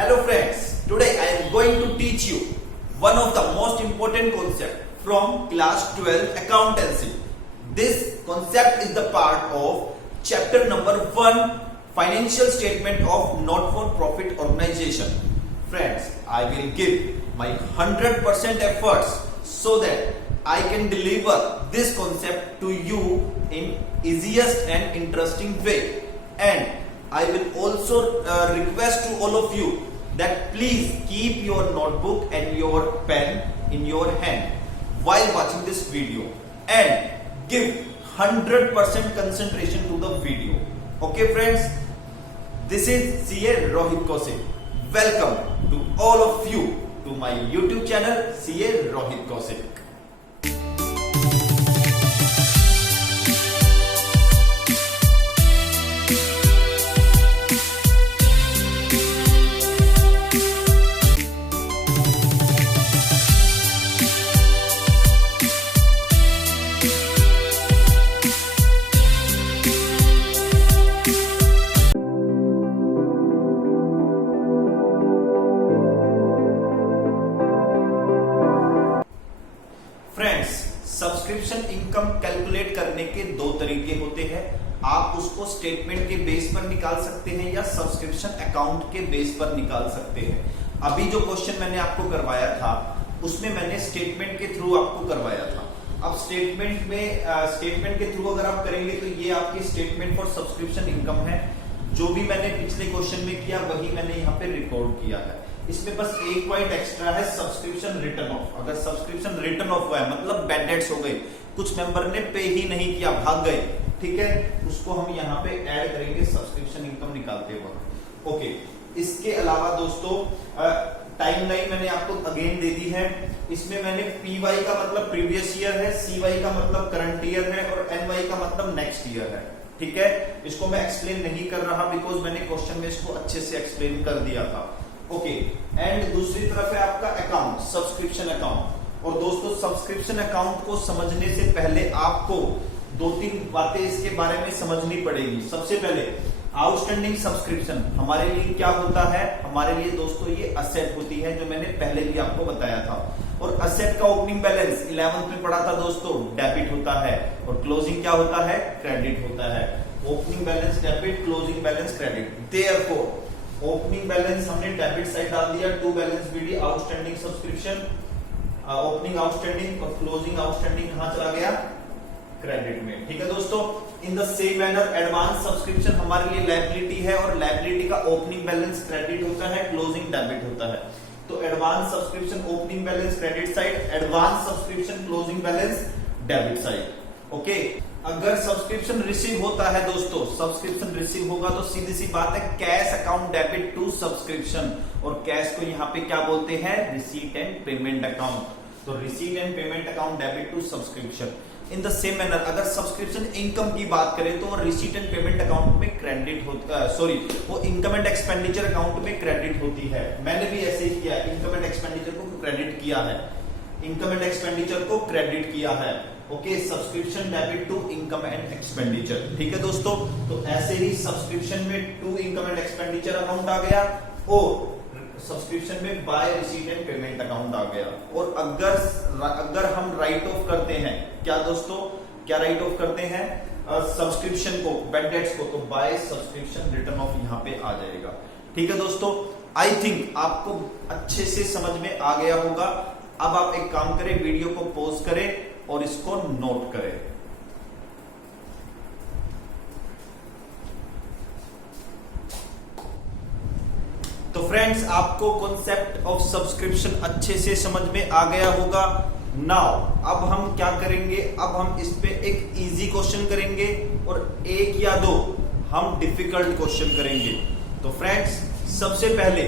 Hello friends, today I am going to teach you one of the most important concept from class 12 accountancy. This concept is the part of chapter number 1 financial statement of not-for-profit organization. Friends, I will give my 100% efforts so that I can deliver this concept to you in easiest and interesting way. And I will also request to all of you that please keep your notebook and your pen in your hand while watching this video and give 100% concentration to the video. Okay friends, this is CA Rohit Kaushik. Welcome to all of you to my YouTube channel CA Rohit Kaushik. Friends, subscription income calculate करने के दो तरीके होते हैं। आप उसको statement के base पर निकाल सकते हैं या सब्सक्रिप्शन अकाउंट के बेस पर निकाल सकते हैं। अभी जो क्वेश्चन मैंने आपको करवाया था उसमें मैंने स्टेटमेंट के थ्रू आपको करवाया था। अब स्टेटमेंट के थ्रू अगर आप करेंगे तो ये आपकी स्टेटमेंट फॉर सब्सक्रिप्शन इनकम है। जो भी मैंने पिछले क्वेश्चन में किया वही मैंने यहाँ पे रिकॉर्ड किया है। इसमें बस एक पॉइंट एक्स्ट्रा है, सब्सक्रिप्शन रिटर्न ऑफ। अगर सब्सक्रिप्शन रिटर्न ऑफ हुआ है मतलब बैड डेट्स हो गए, कुछ मेंबर ने पे ही नहीं किया, भाग गए, ठीक है, उसको हम यहाँ पे ऐड करेंगे सब्सक्रिप्शन इनकम निकालते वक्त। ओके, इसके अलावा दोस्तों टाइमलाइन मैंने आपको अगेन दे दी है। इसमें मैंने पीवाई का मतलब प्रीवियस ईयर है, सीवाई का मतलब करंट ईयर है और एनवाई का मतलब नेक्स्ट ईयर है। ठीक है, इसको मैं एक्सप्लेन नहीं कर रहा बिकॉज मैंने क्वेश्चन में इसको अच्छे से एक्सप्लेन कर दिया था। ओके, एंड दूसरी तरफ है आपका अकाउंट, सब्सक्रिप्शन अकाउंट। और दोस्तों सब्सक्रिप्शन अकाउंट को समझने से पहले आपको दो तीन बातें इसके बारे में समझनी पड़ेगी। सबसे पहले आउटस्टैंडिंग सब्सक्रिप्शन हमारे लिए क्या होता है? हमारे लिए दोस्तों ये असेट होती है, जो मैंने पहले भी आपको बताया था। और असेट का ओपनिंग बैलेंस 11th में पढ़ा था दोस्तों, डेबिट होता है और क्लोजिंग क्या होता है? क्रेडिट होता है। Opening balance debit, closing balance credit. Therefore opening balance हमने डेबिट साइड डाल दिया, to balance BD outstanding subscription, opening outstanding और क्लोजिंग आउटस्टैंडिंग कहां चला गया? क्रेडिट में। ठीक है दोस्तों, in the same manner advance subscription हमारे लिए लायबिलिटी है और लायबिलिटी का ओपनिंग बैलेंस क्रेडिट होता है, क्लोजिंग डेबिट होता है। तो advance subscription opening balance credit side, advance subscription closing balance debit side. Okay, अगर सब्सक्रिप्शन रिसीव होता है दोस्तों, सब्सक्रिप्शन रिसीव होगा तो सीधी सी बात है cash account debit to subscription. और कैश को यहाँ पे क्या बोलते हैं? Receipt and payment account. तो receipt and payment account debit to subscription. In the same manner अगर सब्सक्रिप्शन इनकम की बात करें तो रिसीट एंड पेमेंट अकाउंट में क्रेडिट होता है, सॉरी वो इनकम एंड एक्सपेंडिचर अकाउंट में क्रेडिट होती है। मैंने भी ऐसे ही किया, इनकम एंड एक्सपेंडिचर को क्रेडिट किया है, इनकम एंड एक्सपेंडिचर को क्रेडिट किया है। Okay, subscription debit to income and expenditure. ठीक है दोस्तों, तो ऐसे ही सब्सक्रिप्शन में to income and expenditure account आ गया और सब्सक्रिप्शन में by receipt and payment account आ गया। और अगर हम राइट ऑफ करते हैं, क्या दोस्तों, क्या राइट ऑफ करते हैं? सब्सक्रिप्शन को, बैड डेट्स को, तो बाय सब्सक्रिप्शन रिटर्न ऑफ यहाँ पे आ जाएगा। ठीक है दोस्तों, आई थिंक आपको अच्छे से समझ में आ गया होगा। अब आप एक काम करें, वीडियो को पॉज करें और इसको नोट करें। तो फ्रेंड्स, आपको कॉन्सेप्ट ऑफ सब्सक्रिप्शन अच्छे से समझ में आ गया होगा। नाउ अब हम क्या करेंगे? अब हम इस पे एक इजी क्वेश्चन करेंगे और एक या दो हम डिफिकल्ट क्वेश्चन करेंगे। तो फ्रेंड्स, सबसे पहले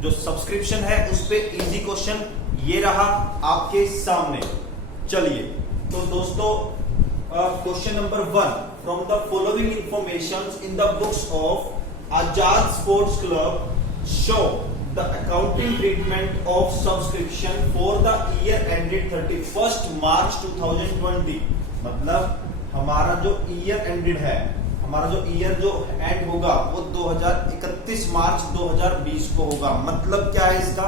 जो सब्सक्रिप्शन है उस पे इजी क्वेश्चन ये रहा आपके सामने। चलिए, तो दोस्तों question number 1, from the following information in the books of Azad sports club show the accounting treatment of subscription for the year ended 31st March 2020। मतलब हमारा जो ईयर एंडेड है, हमारा जो ईयर जो एंड होगा वो 31 मार्च 2020 को होगा। मतलब क्या है इसका,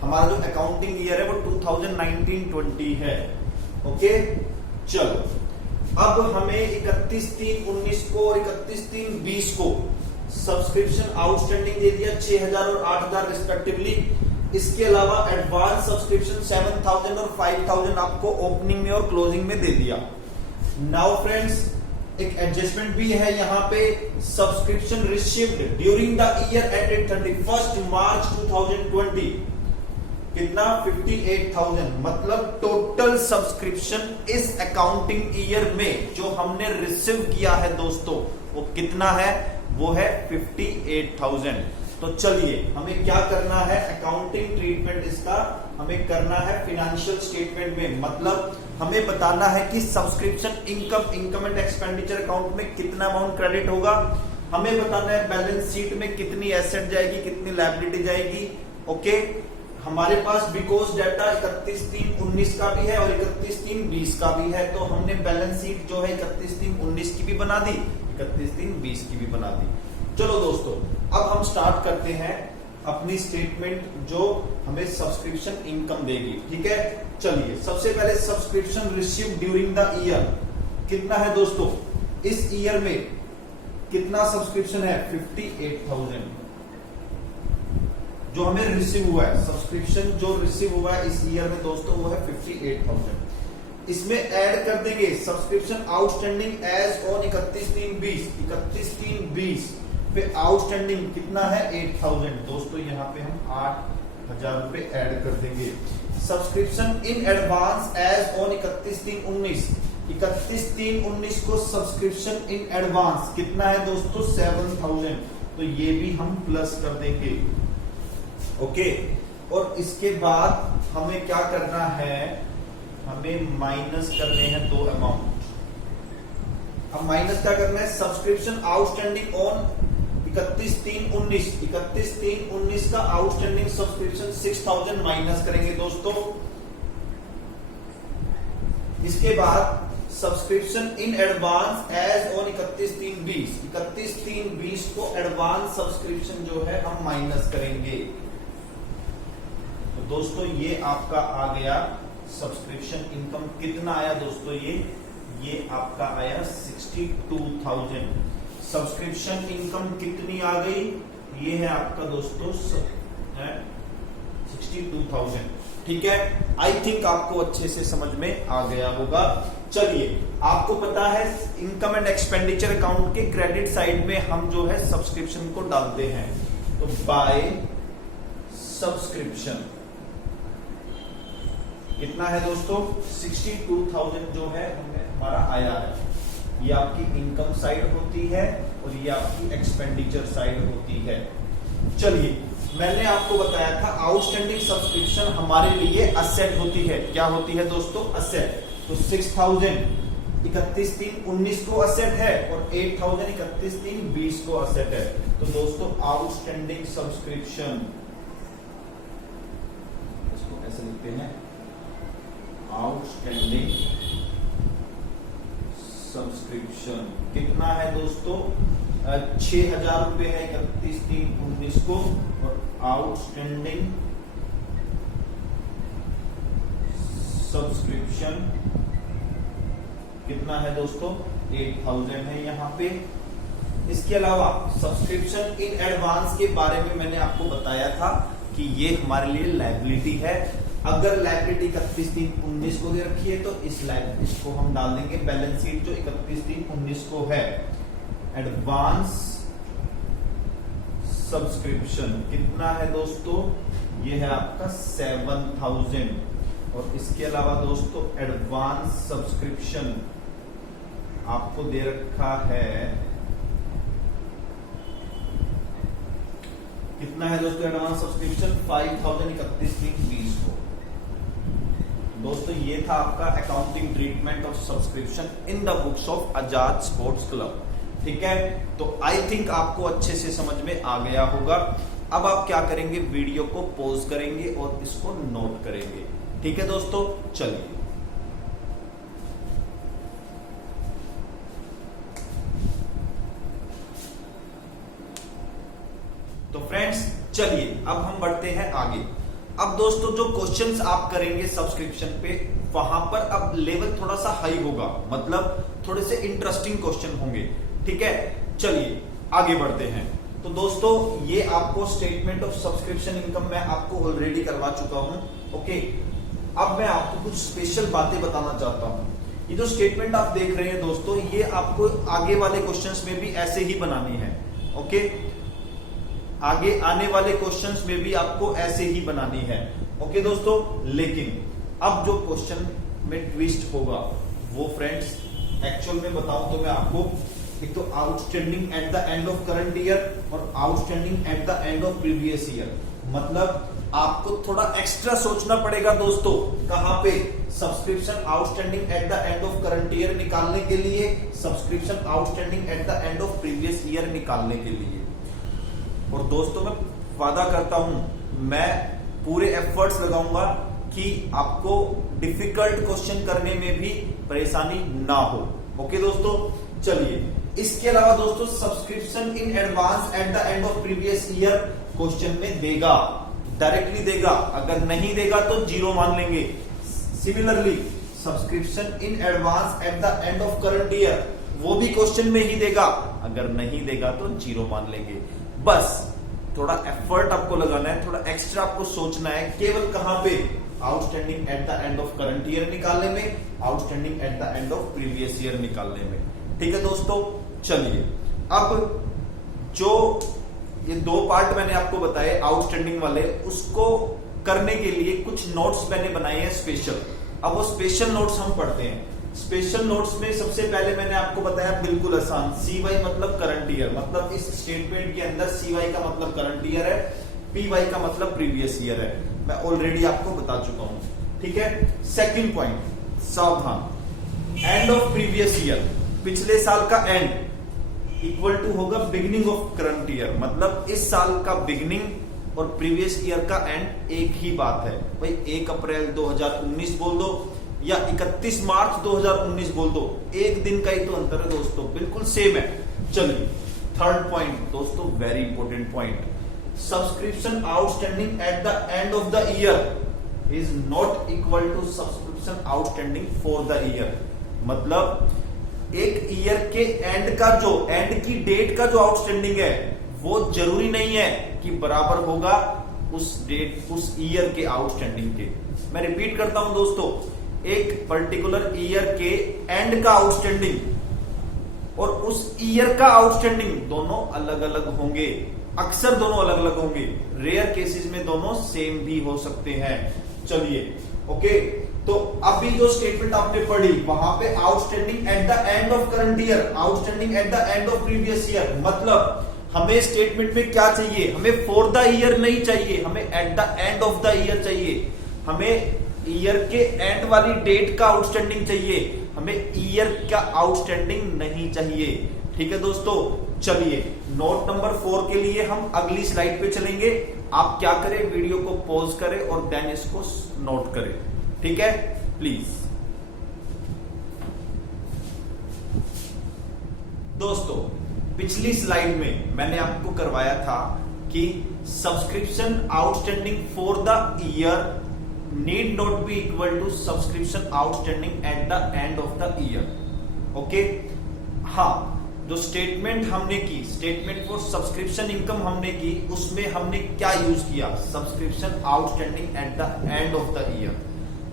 हमारा जो अकाउंटिंग ईयर है वो 2019-20 है। ओके, चलो अब हमें 31/3/19 को और 31/3/20 को सब्सक्रिप्शन आउटस्टैंडिंग दे दिया 6000 और 8000 रिस्पेक्टिवली। इसके अलावा एडवांस सब्सक्रिप्शन 7000 और 5000 आपको ओपनिंग में और क्लोजिंग में दे दिया। नाउ फ्रेंड्स, एक एडजस्टमेंट भी है यहाँ पे, subscription received during the year ended 31 मार्च 2020 कितना 58,000। मतलब टोटल सब्सक्रिप्शन इस अकाउंटिंग ईयर में जो हमने रिसीव किया है दोस्तों वो कितना है, वो है 58,000। तो चलिए हमें क्या करना है, अकाउंटिंग ट्रीटमेंट इसका हमें करना है फिनेंशियल स्टेटमेंट में। मतलब हमें बताना है कि subscription income and expenditure account में कितना अमाउंट क्रेडिट होगा, हमें बताना है बैलेंस शीट में कितनी एसेट जाएगी, कितनी लायबिलिटी जाएगी। ओके, हमारे पास बिकॉज डाटा 31/3/19 का भी है और 31/3/20 का भी है, तो हमने बैलेंस शीट जो है 31/3/19 की भी बना दी, 31/3/20 की भी बना दी। चलो दोस्तों, अब हम स्टार्ट करते हैं अपनी स्टेटमेंट जो हमें सब्सक्रिप्शन इनकम देगी। ठीक है, चलिए सबसे पहले subscription receive during the year कितना है दोस्तों, इस ईयर में कितना सब्सक्रिप्शन है 58,000 जो हमें रिसीव हुआ है। सब्सक्रिप्शन जो रिसीव हुआ है इस ईयर में दोस्तों वो है 58,000। इसमें ऐड कर देंगे सब्सक्रिप्शन आउटस्टैंडिंग एज ऑन 31/3/20, 31/3/20 पे आउटस्टैंडिंग कितना है 8,000। दोस्तों यहाँ पे हम 8,000 रुपए ऐड कर देंगे। Subscription in advance as on 31/3/19, 31/3/19 को सब्सक्रिप्शन इन एडवांस कितना है दोस्तों 7,000, तो ये भी हम प्लस कर देंगे। ओके, और इसके बाद हमें क्या करना है, हमें माइनस करने हैं दो अमाउंट। अब माइनस क्या करना है, सब्सक्रिप्शन आउटस्टैंडिंग ऑन 31/3/19, 31/3/19 का आउटस्टैंडिंग सब्सक्रिप्शन 6,000 माइनस करेंगे दोस्तों। इसके बाद subscription in advance as on 31/3/20, 31/3/20 को एडवांस सब्सक्रिप्शन जो है हम माइनस करेंगे। तो दोस्तों ये आपका आ गया सब्सक्रिप्शन इनकम, कितना आया दोस्तों, ये आपका आया 62,000। सब्सक्रिप्शन इनकम कितनी आ गई, ये है आपका दोस्तों 62,000। ठीक है, आई थिंक आपको अच्छे से समझ में आ गया होगा। चलिए, आपको पता है इनकम एंड एक्सपेंडिचर अकाउंट के क्रेडिट साइड में हम जो है सब्सक्रिप्शन को डालते हैं। तो बाय सब्सक्रिप्शन कितना है दोस्तों 62,000 जो है हमारा आया है। ये आपकी इनकम साइड होती है और ये आपकी एक्सपेंडिचर साइड होती है। चलिए, मैंने आपको बताया था आउटस्टैंडिंग सब्सक्रिप्शन हमारे लिए असेट होती है। क्या होती है दोस्तों, असेट। तो 6,000 31/3/19 को असेट है और 8,000 31/3/20 को असेट है। तो दोस्तों आउटस्टैंडिंग सब्सक्रिप्शन, इसको कैसे लिखते हैं, आउटस्टैंडिंग सब्सक्रिप्शन कितना है दोस्तों 6,000 रुपए है 31/3/19 को, और आउटस्टैंडिंग सब्सक्रिप्शन कितना है दोस्तों 8,000 है यहाँ पे। इसके अलावा सब्सक्रिप्शन इन एडवांस के बारे में मैंने आपको बताया था कि ये हमारे लिए लायबिलिटी है। अगर लायबिलिटी 31/3/19 को दे रखी है तो इसको हम डाल देंगे बैलेंस शीट जो 31/3/19 को है। एडवांस सब्सक्रिप्शन कितना है दोस्तों, ये है आपका 7,000। और इसके अलावा दोस्तों एडवांस सब्सक्रिप्शन आपको दे रखा है, कितना है दोस्तों एडवांस सब्सक्रिप्शन 5,000 31/3/20 को। दोस्तों ये था आपका accounting treatment of subscription in the books of Azad sports club. ठीक है, तो आई थिंक आपको अच्छे से समझ में आ गया होगा। अब आप क्या करेंगे, वीडियो को पॉज करेंगे और इसको नोट करेंगे। ठीक है दोस्तों, चलिए। चलिए अब हम बढ़ते हैं आगे। अब दोस्तों जो क्वेश्चंस आप करेंगे सब्सक्रिप्शन पे, वहां पर अब लेवल थोड़ा सा हाई होगा, मतलब थोड़े से इंटरेस्टिंग क्वेश्चन होंगे। ठीक है, चलिए आगे बढ़ते हैं। तो दोस्तों ये आपको स्टेटमेंट ऑफ सब्सक्रिप्शन इनकम मैं आपको ऑलरेडी करवा चुका हूं। ओके, अब मैं आपको कुछ स्पेशल बातें बताना चाहता हूं। ये जो स्टेटमेंट आप देख रहे हैं दोस्तों, ये आपको आगे वाले क्वेश्चंस में भी ऐसे ही बनानी है। ओके, आगे आने वाले क्वेश्चंस में भी आपको ऐसे ही बनानी है। ओके दोस्तों, लेकिन अब जो क्वेश्चन में ट्विस्ट होगा वो फ्रेंड्स एक्चुअल में बताऊं तो मैं आपको, एक तो outstanding at the end of current year और outstanding at the end of previous year, मतलब आपको थोड़ा एक्स्ट्रा सोचना पड़ेगा दोस्तों। कहां पे? Subscription outstanding at the end of current year निकालने के लिए, subscription outstanding at the end of previous year निकालने के लिए। और दोस्तों मैं वादा करता हूं, मैं पूरे एफर्ट्स लगाऊंगा कि आपको डिफिकल्ट क्वेश्चन करने में भी परेशानी ना हो। ओके दोस्तों, चलिए इसके अलावा दोस्तों subscription in advance at the end of previous year question में देगा, डायरेक्टली देगा। अगर नहीं देगा तो जीरो मान लेंगे। Similarly subscription in advance at the end of current year, वो भी क्वेश्चन में ही देगा। अगर नहीं देगा तो जीरो मान लेंगे। बस थोड़ा एफर्ट आपको लगाना है, थोड़ा एक्स्ट्रा आपको सोचना है। केवल कहां पे? Outstanding at the end of current year निकालने में, outstanding at the end of previous year निकालने में। ठीक है दोस्तों, चलिए अब जो ये दो पार्ट मैंने आपको बताए आउटस्टैंडिंग वाले, उसको करने के लिए कुछ नोट्स मैंने बनाए हैं स्पेशल। अब वो स्पेशल नोट्स हम पढ़ते हैं। स्पेशल नोट्स में सबसे पहले मैंने आपको बताया बिल्कुल आसान, CY मतलब करंट ईयर, मतलब इस स्टेटमेंट के अंदर CY का मतलब करंट ईयर है, PY का मतलब प्रीवियस ईयर है। मैं ऑलरेडी आपको बता चुका हूं। ठीक है, सेकंड पॉइंट, सावधान, एंड ऑफ प्रीवियस ईयर, पिछले साल का एंड इक्वल टू होगा बिगिनिंग ऑफ करंट ईयर, मतलब इस साल का बिगिनिंग और प्रीवियस ईयर का एंड एक ही बात है भाई। 1 अप्रैल 2019 बोल दो या 31 मार्च 2019 बोल दो, एक दिन का ही तो अंतर है दोस्तों, बिल्कुल सेम है। चलिए थर्ड पॉइंट दोस्तों, very important point, subscription outstanding at the end of the year is not equal to subscription outstanding for the year. मतलब एक ईयर के एंड का जो एंड की डेट का जो आउटस्टैंडिंग है वो जरूरी नहीं है कि बराबर होगा उस डेट उस ईयर के आउटस्टैंडिंग के। मैं रिपीट करता हूं दोस्तों, एक पर्टिकुलर ईयर के एंड का आउटस्टैंडिंग और उस ईयर का आउटस्टैंडिंग दोनों अलग अलग होंगे। अक्सर दोनों अलग अलग होंगे, रेयर केसेस में दोनों सेम भी हो सकते हैं। चलिए ओके, तो अभी जो स्टेटमेंट आपने पढ़ी वहां पे outstanding at the end of current year, outstanding at the end of previous year, मतलब हमें स्टेटमेंट में क्या चाहिए? हमें फॉर द ईयर नहीं चाहिए, हमें eight the end of the year चाहिए। हमें ईयर के एंड वाली डेट का आउटस्टैंडिंग चाहिए, हमें ईयर का आउटस्टैंडिंग नहीं चाहिए। ठीक है दोस्तों, चलिए नोट नंबर 4 के लिए हम अगली स्लाइड पे चलेंगे। आप क्या करें, वीडियो को पॉज करें और देन इसको नोट करें। ठीक है, प्लीज। दोस्तों पिछली स्लाइड में मैंने आपको करवाया था कि subscription outstanding for the year need not be equal to subscription outstanding at the end of the year. Okay, हाँ, जो स्टेटमेंट हमने की, स्टेटमेंट फॉर सब्सक्रिप्शन इनकम हमने की, उसमें हमने क्या यूज किया? Subscription outstanding at the end of the year.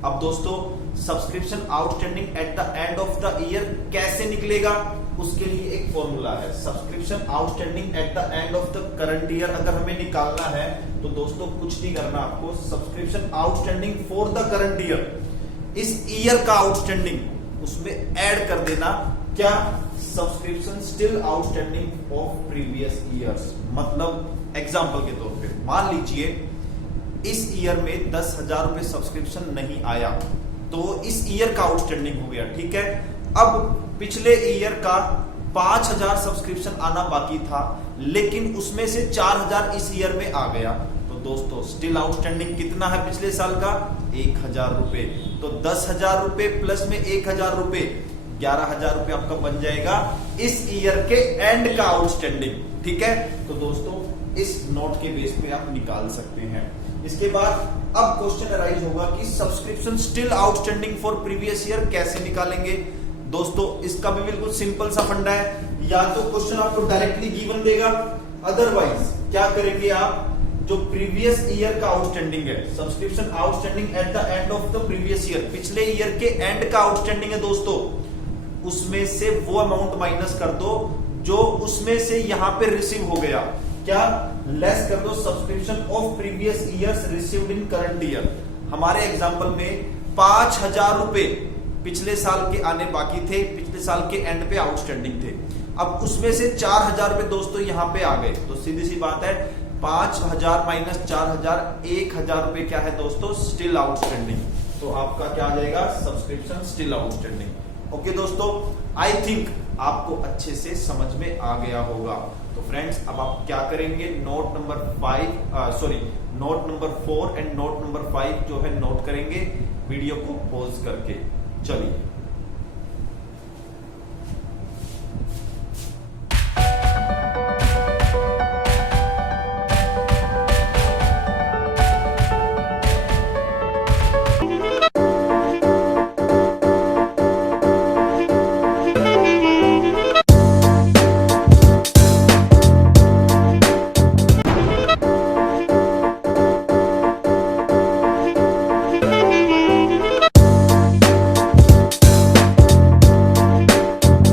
अब दोस्तों subscription outstanding at the end of the year कैसे निकलेगा? उसके लिए एक फॉर्मूला है, subscription outstanding at the end of the current year अगर हमें निकालना है तो दोस्तों कुछ नहीं करना आपको, subscription outstanding for the current year, इस ईयर का आउटस्टैंडिंग उसमें ऐड कर देना। क्या? Subscription still outstanding of previous years. मतलब एग्जांपल के तौर पे मान लीजिए इस ईयर में 10,000 रुपए सब्सक्रिप्शन नहीं आया तो इस ईयर का आउटस्टैंडिंग हो गया। ठीक है, अब पिछले ईयर का 5,000 सब्सक्रिप्शन आना बाकी था, लेकिन उसमें से 4,000 इस ईयर में आ गया, तो दोस्तों स्टिल आउटस्टैंडिंग कितना है पिछले साल का? 1,000 रुपए। तो 10,000 रुपए प्लस में 1,000 रुपए, 11,000 रुपए आपका बन जाएगा इस ईयर के एंड का आउटस्टैंडिंग। ठीक है, तो दोस्तों इस नोट के बेस पे आप निकाल सकते हैं। इसके बाद अब क्वेश्चन अराइज होगा कि subscription still outstanding for previous year कैसे निकालेंगे। दोस्तों इसका भी बिल्कुल सिंपल सा फंडा है, या तो क्वेश्चन आपको डायरेक्टली गिवन देगा, अदरवाइज क्या करेंगे आप, जो प्रीवियस ईयर का आउटस्टैंडिंग है, subscription outstanding at the end of the previous year, पिछले ईयर के एंड का आउटस्टैंडिंग है दोस्तों, उसमें से वो अमाउंट माइनस कर दो जो उसमें से यहां पे रिसीव हो गया, क्या लेस कर दो subscription of previous years received in current year. हमारे एग्जांपल में 5,000 रुपए पिछले साल के आने बाकी थे, पिछले साल के एंड पे आउटस्टैंडिंग थे, अब उसमें से 4,000 रुपए दोस्तों यहां पे आ गए, तो सीधी सी बात है 5,000 माइनस 4,000, 1,000 रुपए क्या है दोस्तों, स्टिल आउटस्टैंडिंग। तो आपका क्या आ जाएगा, सब्सक्रिप्शन स्टिल आउटस्टैंडिंग। ओके दोस्तों, आई थिंक आपको अच्छे से समझ में आ गया होगा। तो फ्रेंड्स अब आप क्या करेंगे, note number 4 and note number 5 जो है नोट करेंगे वीडियो को पॉज करके। चलिए